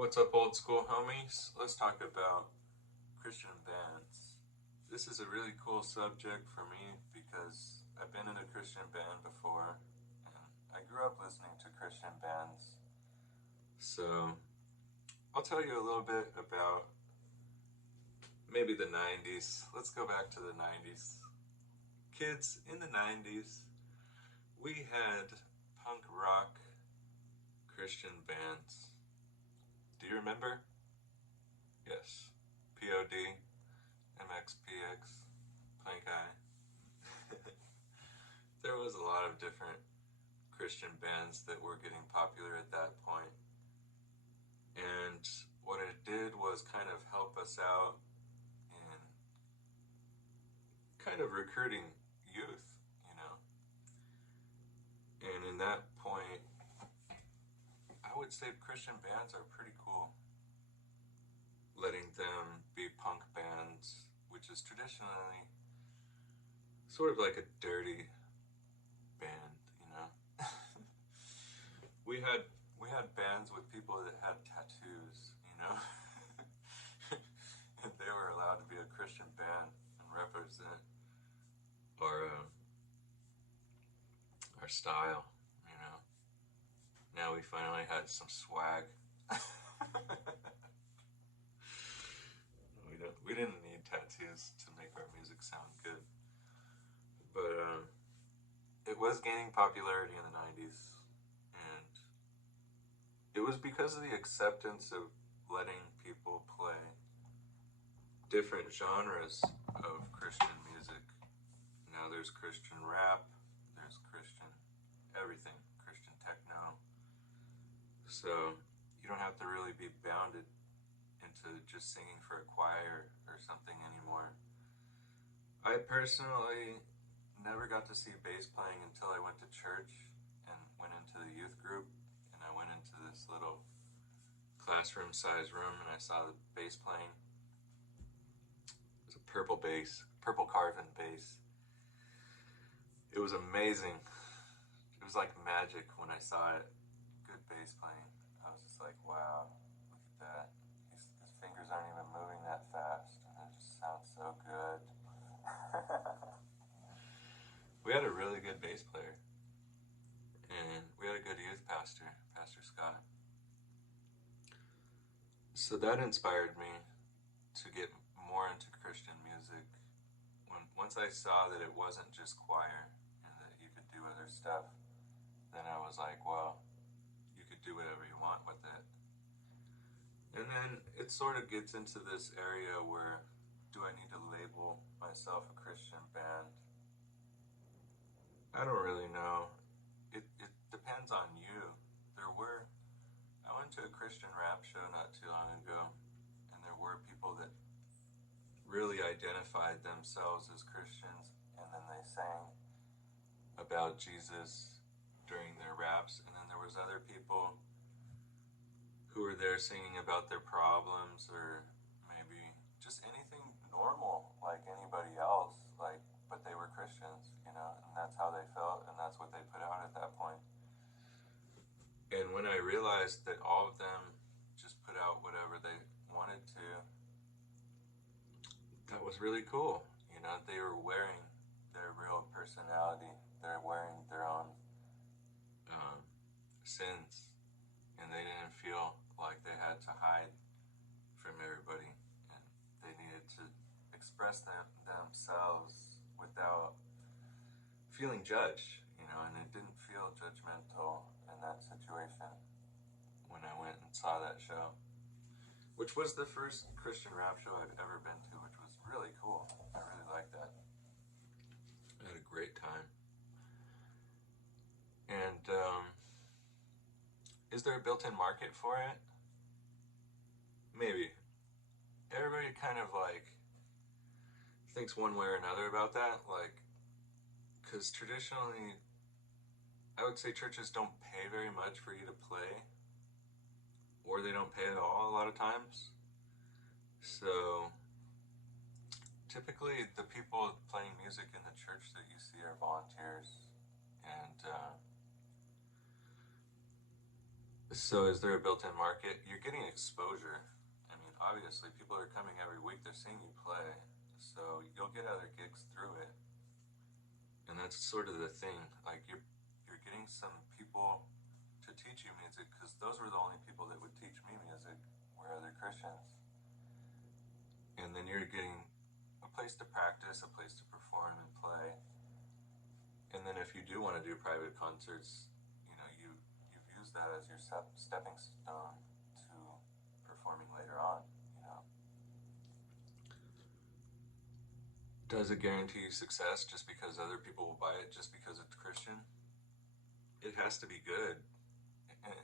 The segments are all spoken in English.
What's up, old school homies? Let's talk about Christian bands. This is a really cool subject for me because I've been in a Christian band before and I grew up listening to Christian bands. So I'll tell you a little bit about maybe the 90s. Let's go back to the 90s. Kids, in the 90s, we had punk rock Christian bands. Do you remember? Yes. POD, MXPX, Plank Eye. There was a lot of different Christian bands that were getting popular at that point. And what it did was kind of help us out in kind of recruiting youth, you know. And in that point, I would say Christian bands are pretty cool. Letting them be punk bands, which is traditionally sort of like a dirty band, you know. we had we had bands with people that had tattoos, you know. And they were allowed to be a Christian band and represent our our style, you know. Now we finally had some swag. We didn't need tattoos to make our music sound good, but it was gaining popularity in the 90s, and it was because of the acceptance of letting people play different genres of Christian music. Now there's Christian rap, there's Christian everything, Christian techno. So you don't have to really be bounded into just singing for a choir or something anymore. I personally never got to see bass playing until I went to church and went into the youth group, and I went into this little classroom sized room and I saw the bass playing. It was a purple bass, purple carven bass. It was amazing. It was like magic when I saw it. Good bass playing. I was just like, wow, look at that. His fingers aren't even moving that fast, and it just sounds so good. We had a really good bass player, and we had a good youth pastor, Pastor Scott. So that inspired me to get more into Christian music. Once I saw that it wasn't just choir and that you could do other stuff, then I was like, well, you could do whatever you want with it. And then it sort of gets into this area where, do I need to label myself a Christian band? I don't really know. It depends on you. I went to a Christian rap show not too long ago, and there were people that really identified themselves as Christians, and then they sang about Jesus during their raps, and then there was other people who were there singing about their problems or maybe just anything normal like anybody else, like, but they were Christians, you know, and that's how they felt and that's what they put out at that point. And when I realized that all of them just put out whatever they wanted to, that was really cool. You know, they were wearing their real personality. They're wearing their own sins, and they didn't feel like they had to hide from everybody, and they needed to express themselves without feeling judged, you know, and it didn't feel judgmental in that situation when I went and saw that show, which was the first Christian rap show I've ever been to, which was really cool. I really liked that. I had a great time. And is there a built-in market for it? Maybe. Everybody kind of like thinks one way or another about that, like, because traditionally I would say churches don't pay very much for you to play, or they don't pay at all a lot of times. So typically the people playing music in the church that you see are volunteers, and So is there a built-in market? You're getting exposure. I mean, obviously, people are coming every week. They're seeing you play, so you'll get other gigs through it. And that's sort of the thing. Like you're getting some people to teach you music because those were the only people that would teach me music were other Christians. And then you're getting a place to practice, a place to perform and play. And then if you do want to do private concerts, you know, you've used that as your stepping stone to performing later on, you know. Does it guarantee you success just because other people will buy it just because it's Christian? It has to be good. And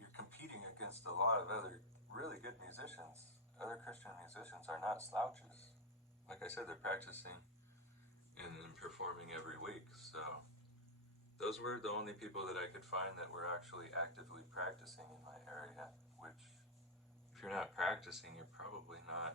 you're competing against a lot of other really good musicians. Other Christian musicians are not slouches. Like I said, they're practicing and then performing every week. So those were the only people that I could find that were actually actively practicing in my area, which if you're not practicing, you're probably not